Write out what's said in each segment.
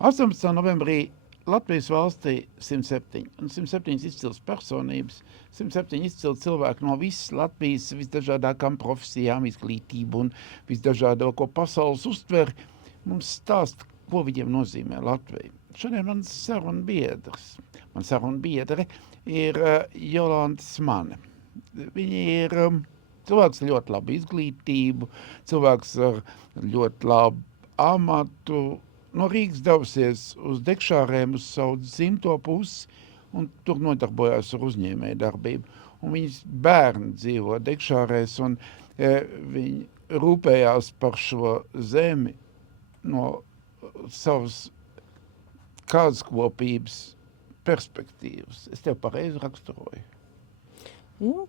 18. novembrī Latvijas valstī 107. Un 107 izcils personības, 107 izcili cilvēki no visas Latvijas visdažādākām profesijām, izglītību un visdažādāko pasaules uztveri mums stāsta, ko viņiem nozīmē Latvija. Šodien mans saruna biedre ir Jolanta Smane. Viņa ir cilvēks ar ļoti labu izglītību, cilvēks ar ļoti labu amatu, no Rīgas devusies uz Dekšārēm uz savu dzimto pusi un tur nodarbojās ar uzņēmēju darbību. Un viņas bērni dzīvo Dekšārēs un viņi rūpējās par šo zemi no savas kādskopības perspektīvas. Es tev pareizi raksturoju. Nu,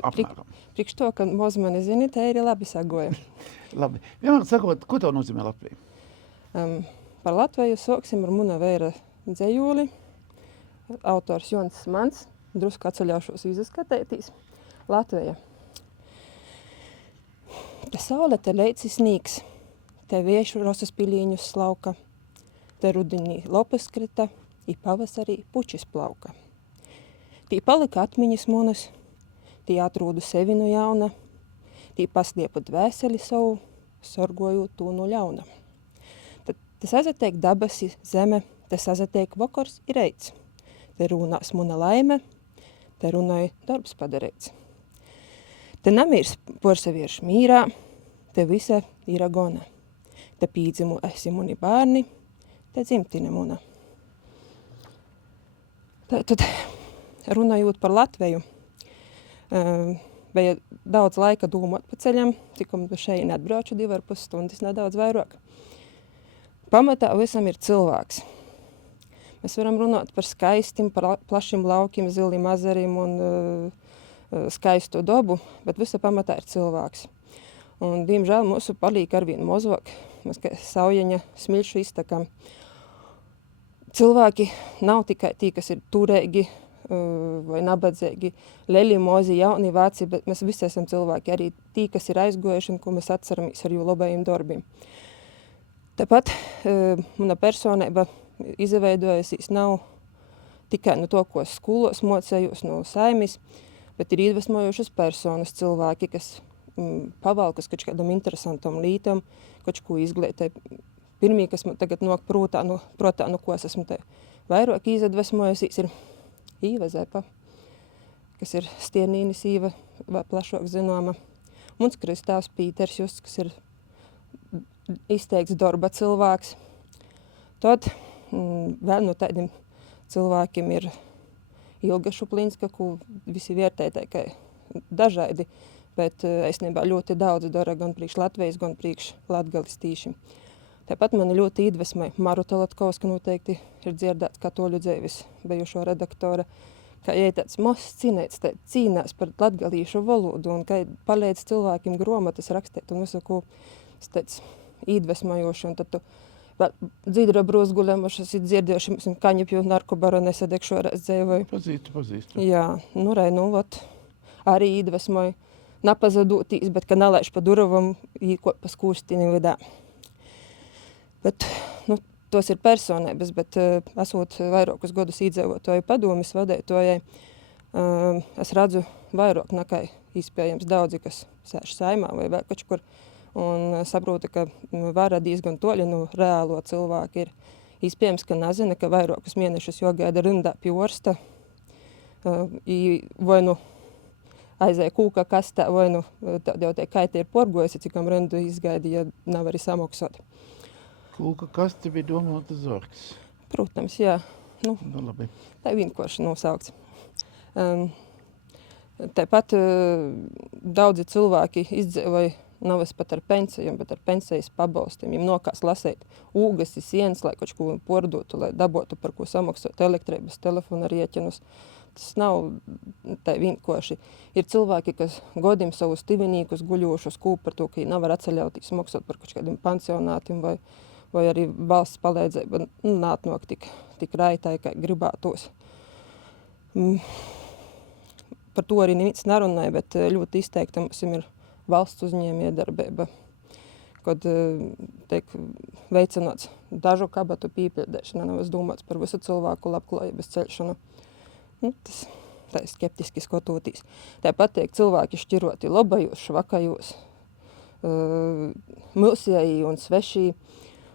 Apmēram. priekš to, ka moz mani zini, te ir labi sagoja. Labi. Vienmēr sakot, ko tev nozīmē Latvija? Par Latviju sāksim ar muna vēra dzejūli. Autors Jons Mans. Drusku atceļaušos izskatētīs. Latvija. Te saule, te leici snīgs. Te viešu rosas pilīņus slauka. Te rudiņī lopas krita. I pavasarī pučis plauka. Tī palika atmiņas munas. Tī atrūdu sevi no jauna. Tī pasliepu dvēseli savu, sorgojot to no ļauna. Te sazatiek dabasi, zeme, te sazatiek vakars i reits. Te runās muna laime, te runāja darbs padarīts. Te namīrs porsavierš mīrā, te visa ir gona. Te pīdzimu esi muni bārni, te dzimtine muna. Tad runājot par Latviju, bija daudz laika domāt pa ceļam, cikom šeit atbrauču 2,5 stundas, nedaudz vairāk. Pamatā visam ir cilvēks. Mēs varam runāt par skaistim, par plašiem laukiem, zilim azarim un skaistu dabu, bet visa pamatā ir cilvēks. Un, diemžēl, mūsu palīk arvien mozok. Mēs kā saujeņa smilšu iztakam. Cilvēki nav tikai tī, kas ir turēgi vai nabadzīgi, leļi, mozi, jauni, vāci, bet mēs visi esam cilvēki, arī tī, kas ir aizgojuši un ko mēs atceramies ar jū labajiem darbiem. Tāpat mana personība izveidojusies nav tikai no to, ko skolos mocējos no saimis, bet ir iedvesmojušas personas cilvēki, kas pavalkas kaut kādam interesantam lītam, kaut ko izglītē. Pirmie, kas man tagad nāk protā, no ko es esmu te vairāk iedvesmojusies, ir Īva Zepa, kas ir Stiernīnis Īva, vai plašāk zināma. Muns kristāvs Pīters Justs, kas ir izteikts darba cilvēks. Tad vēl no tādiem cilvēkiem ir Ilga Šuplinska, ko visi vērtē tikai dažādi, bet esnībā ļoti daudz dara gan priekš Latvijas, gan priekš latgalistīšiem. Tāpat mani ļoti iedvesmē Maruta Latkovska, noteikti ir dzirdēts Katoļu dzēvis bijušo redaktora, ka ja tāds mazs cīnās par latgalīšu valodu un ka palīdz cilvēkiem gromatas rakstīt un visu, ko tāds iedvesmojoši. Un tad tu Dzīdra Brūzguļam, es esmu dzirdējuši, Kaņepju narkobaronese Dekšorēs dzēvoju. Pazīstu. Jā, arī iedvesmoju napazadūtīs, bet ka nalaiž pa duravam īkot pa skūstini vidā. Bet, tos ir personības, bet esot vairākus gadus iedzīvotāju padomis vadētojai, es redzu vairāk nekā iespējams daudzi, kas sēž saimā vai vēl kaut kur, un saprotu, ka vara diezgan toļi no reālo cilvēku ir. Iespējams, ka nezina, ka vairākus mēnešus jogaida rindā pie orsta, vai aizēja kūka kastā, vai jau te kaiti ir porgojusi, cikam rindu izgaidi, ja nav arī samaksāt. Kūka kaste bija domāta zorgs. Protams, jā. Labi. Tā vienkārši nosaukts. Tāpat daudzi cilvēki izdzīvoja nevis pat ar pensijām, bet ar pensijas pabalstiem. Viņam nokās lasēt ūgas, sienas, lai kaut ko pordotu, lai dabotu, par ko samaksāt elektrības, telefona rieķinus. Tas nav tā vienkārši. Ir cilvēki, kas godiem savus tivinīkus guļošus kūp par to, ka viņi nevar atceļauties maksāt par kaut kādiem pansionātiem vai arī valsts palīdzība nātnok tik raitai, kā gribētos. Par to arī neviens nerunāja, bet ļoti izteikti mums ir valsts uzņēmējdarbība, kad tiek veicināts dažu kabatu pīpildēšana, nav domāts par visu cilvēku labklājības celšanu. Tas tā ir skeptiski skatoties. Tāpat tiek cilvēki šķiroti labajos, švakajos, milsēji un svešī.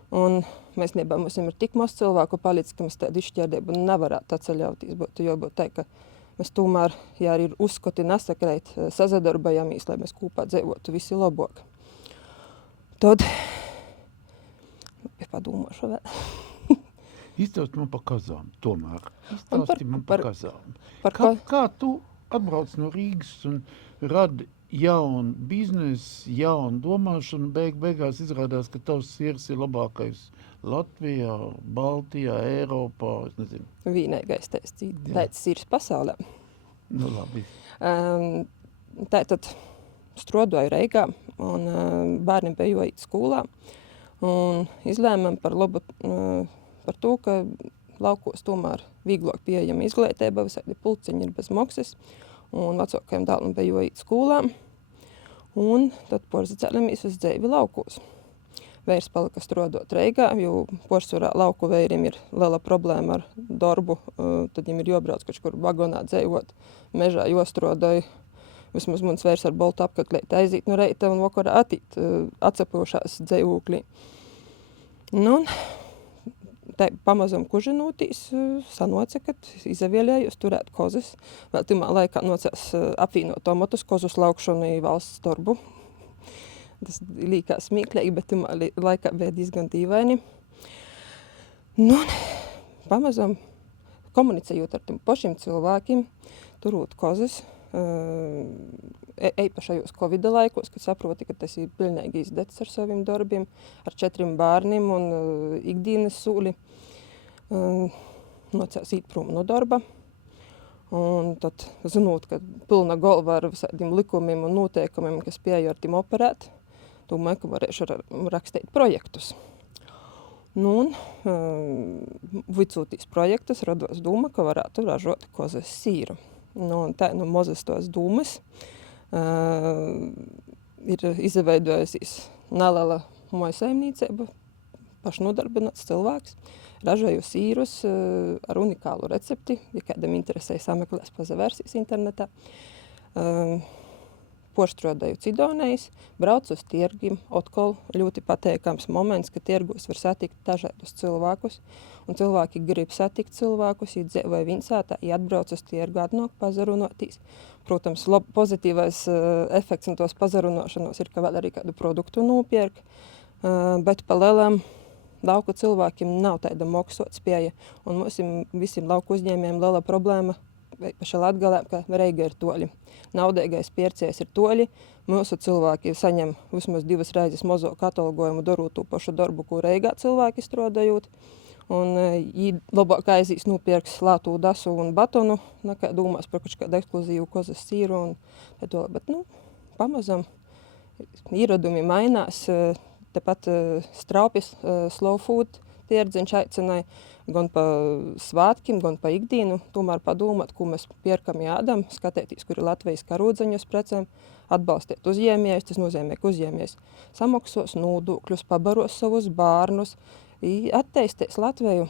Un mēs nebā, mums ir tik maz cilvēku palicis, ka mēs tādu izšķērdību nevarētu atceļauties. Būtu jābūt tā, ka mēs tomēr, ja arī ir uzskoti nesakrēt, sazadarbojamies, lai mēs kopā dzīvotu visi labāk. Tad padomāšu vēl. Izstāsti man par kazām, tomēr. Izstāsti man par kazām. Kā tu atbrauc no Rīgas un radi jaunu biznesu, jaunu domāšanu, beigās izrādās, ka tavs sirs ir labākais Latvijā, Baltijā, Eiropā, es nezinu. Vienīgais tāds sirs pasaulē. Nu, labi. Tātad strādāju Reigā un bērni bija jāiet skolā. Un izlēmām par labu, par to, ka laukos tomēr vieglāk pieejama izglītība, visādi pulciņi ir bez maksas. Un vecākajam dēlam bija jāiet skolā. Un tad porzacēlamies uz dzīvi laukos. Veirs palika strādāt Reigā, jo poršsvarā lauku veirim ir liela problēma ar darbu. Tad viņam ir jābrauc kaut kur vagonā dzīvot, mežā jāstrādāja. Vismaz mans veirs ar boltu apkaklēt aiziet no reita un vakarā attīt atsapošās dzīvoklī. Nu, tā pamazam kužinūtīs sanoca, kad izavielējos turēt kozas. Vēl timā laikā nocās apvienot tomatus, kozus laukšanu i valsts darbu. Tas līkās smieklīgi, bet timā laikā bija diezgan dīvaini. Nu, pamazam komunicējot ar tiem pašiem cilvēkiem, turūt kozas, eipašajos Covida laikos, kad saproti, ka tas ir pilnīgi izdets ar saviem darbiem, ar 4 bērniem un ikdienas sūli. Nocās īt prom no darba. Un tad, zinot, ka pilna galva ar visādiem likumiem un noteikumiem, kas pieeja ar tiem operēt, domāju, ka varēšu rakstīt projektus. Nu, un vicūtīs projektus rados doma, ka varētu ražot kozas sīru. Nu, un tā, mazas tos dūmas ir izveidojusies neliela mājsaimniecība, pašnodarbināts cilvēks, ražoju sīrus ar unikālu recepti, ja kādam interesē sameklēs pazavērsīs internetā. Poršstrādāju Cidonējs, braucu uz tirgiem, atkal ļoti pateikams moments, ka tirgos var satikt dažādus cilvēkus, un cilvēki grib satikt cilvēkus, ja dzīvoja viensātā, ja atbrauc uz tirgu, atnāk pazarunotīs. Protams, pozitīvais efekts no tos pazarunošanos ir, ka vēl arī kādu produktu nopierk, bet pa lielam lauku cilvēkiem nav tāda maksot spēja, un mums visiem lauku uzņēmējiem liela problēma, paša Latgalē, ka Reiga ir toļi. Naudīgais piercējs ir toļi, mūsu cilvēki saņem vismaz 2 reizes mazāku atalgojumu darot to pašu darbu, ko Reigā cilvēki strādājot. Un labāk aizīs nopirks lātu dasu un batonu, nekā domās par kādu ekskluzīvu kozas sīru. Bet, pamazam ieradumi mainās. Tepat Straupis slow food tirdziņš aicināja gan pa svātkim, gan pa ikdienu. Tomēr padomāt, ko mēs pierkam jādam, skatēties, kur ir Latvijas karūdzeņus precēm, atbalstīt uzņēmējus. Tas nozīmē, ka uzņēmējs samaksos nodokļus, pabaros savus bērnus, atteistīs Latviju.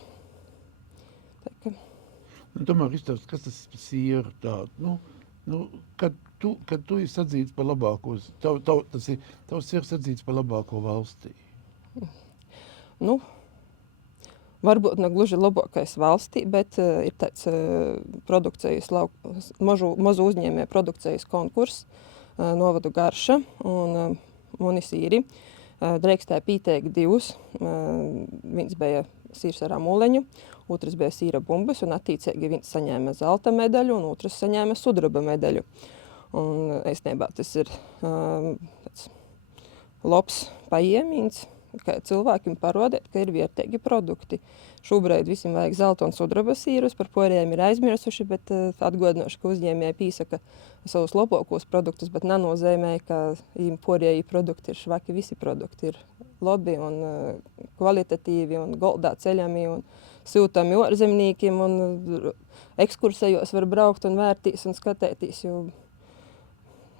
Tomēr izstāst, kas tas ir tādu? Kad tu esi atzīts par labāko, tavs ir atzīts par labāko valstī? Varbūt ne gluži labākais valstī, bet ir tāds produkcijas mazu uzņēmēju produkcijas konkurss, novadu Garša un Munisīri. Drēkstēja pīteikt 2. Viens bija sīrs ar amuleņu, otrs bija sīra bumbas, un attīcīgi viens saņēma zelta medaļu, un otrs saņēma sudraba medaļu. Un īstenībā tas ir tāds labs paiemīns, ka cilvēkiem parodēt, ka ir vērtīgi produkti. Šobrīd visiem vajag zelta un sudraba sīrus, par porējiem ir aizmirsuši, bet atgādināšu, ka uzņēmēji pīsaka savus labākos produktus, bet nenozīmē, ka porēji produkti ir švaki. Visi produkti ir labi un kvalitatīvi un goldā ceļami un siltami ārzemniekiem un ekskursējos var braukt un vērtīs un skatētīs, jo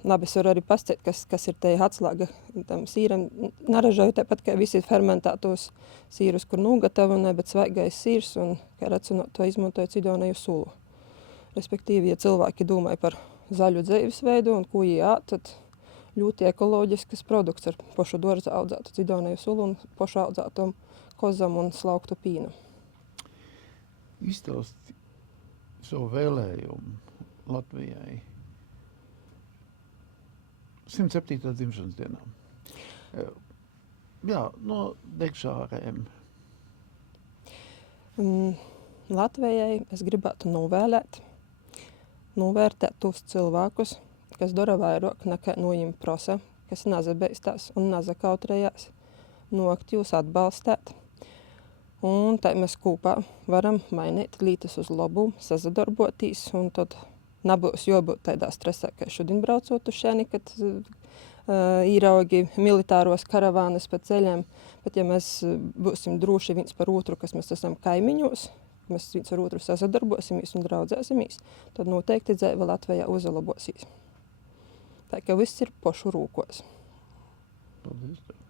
labi, es varu arī pastāstīt, kas ir te atslēga tam sīram. Naražoju tāpat, kā visi fermentētos sīrus, kur nogatavonē, bet svaigais sīrs un, kā racinot, to izmantoju cidonēju sulu. Respektīvi, ja cilvēki domāja par zaļu dzīvesveidu un ko jī āt, tad ļoti ekoloģisks produkts ar pošu dārza audzētu cidonēju sulu un pošu audzētom kozam un slauktu pīnu. Izstāsti savu vēlējumu Latvijai 107. dzimšanas dienā. Jā, no degšārēm. Latvijai es gribētu novērtēt tos cilvēkus, kas dara vairāk nekā no viņiem prasa, kas nazabeistās un nazakautrējās, nokt jūs atbalstēt. Un tā mēs kopā varam mainīt lītas uz labu, sazadarboties, un tad nebūs jābūt tādā stresā, kā šodien braucot uz šeni, kad īraugi militāros karavānas pa ceļiem, bet ja mēs būsim droši viens par otru, kas mēs esam kaimiņos, mēs viens ar otru sazadarbosimies un draudzēsimies, tad noteikti dzīve Latvijā uzlabosies. Tā ka viss ir pošu rūkos. Paldies tev.